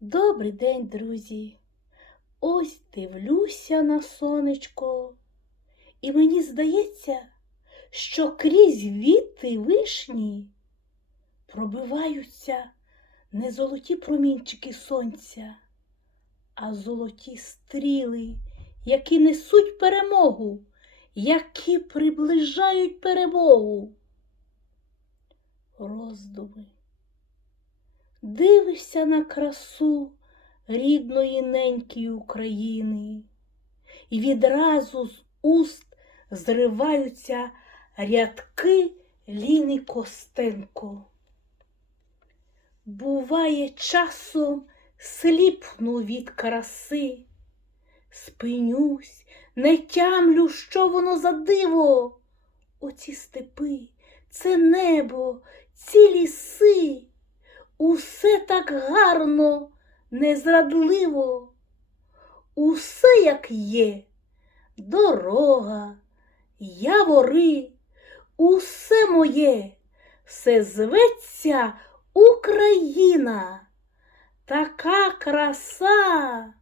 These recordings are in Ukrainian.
Добрий день, друзі. Ось дивлюся на сонечко, і мені здається, що крізь віти вишні пробиваються не золоті промінчики сонця, а золоті стріли, які несуть перемогу, які приближають перемогу. Роздуми. Дивишся на красу рідної неньки України, і відразу з уст зриваються рядки Ліни Костенко. Буває, часом сліпну від краси, спинюсь, не тямлю, що воно за диво. Оці степи, це небо, ці ліси. Усе так гарно, незрадливо, усе як є, дорога, явори, усе моє, все зветься Україна, така краса,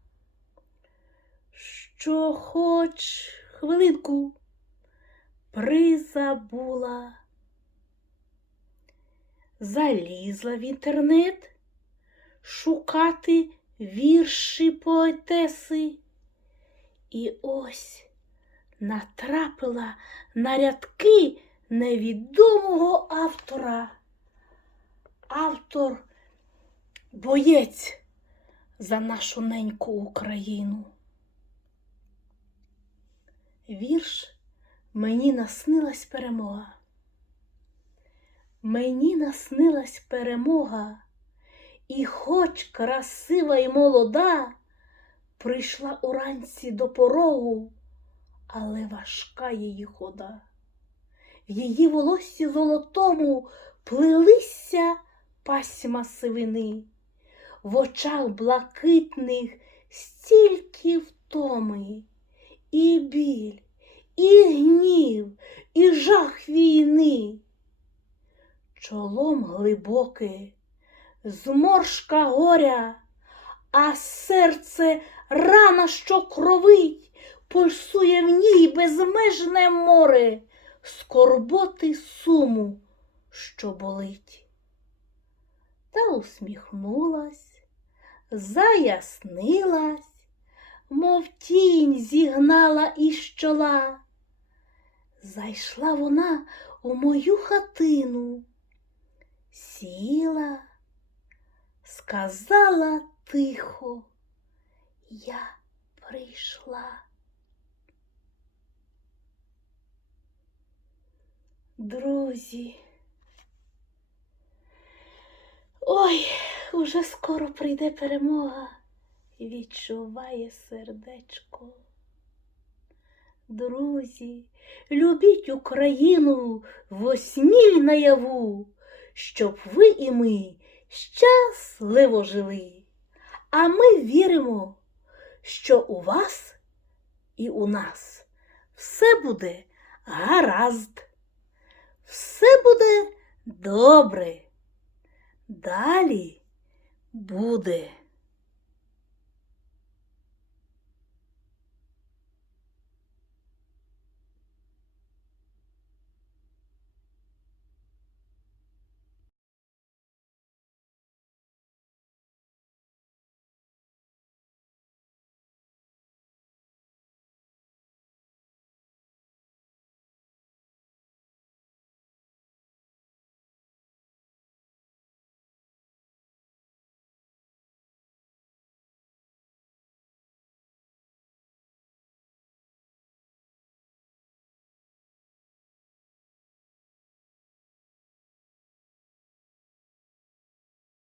що хоч хвилинку призабула залізла в інтернет шукати вірші поетеси. І ось натрапила на рядки невідомого автора. Автор боєць за нашу неньку Україну. Вірш мені наснилась перемога. Мені наснилась перемога, і хоч красива й молода, прийшла уранці до порогу, але важка її хода. В її волоссі золотому плилися пасьма сивини, в очах блакитних стільки втоми, і біль, і гнів, і жах чолом глибоке, зморшка горя, а серце рана, що кровить, пульсує в ній безмежне море, скорботи суму, що болить. Та усміхнулась, заяснилась, мов тінь зігнала із чола. Зайшла вона у мою хатину сіла, сказала тихо, я прийшла. Друзі, ой, уже скоро прийде перемога, відчуває сердечко. Друзі, любіть Україну в сні й наяву, щоб ви і ми щасливо жили. А ми віримо, що у вас і у нас все буде гаразд, все буде добре. Далі буде.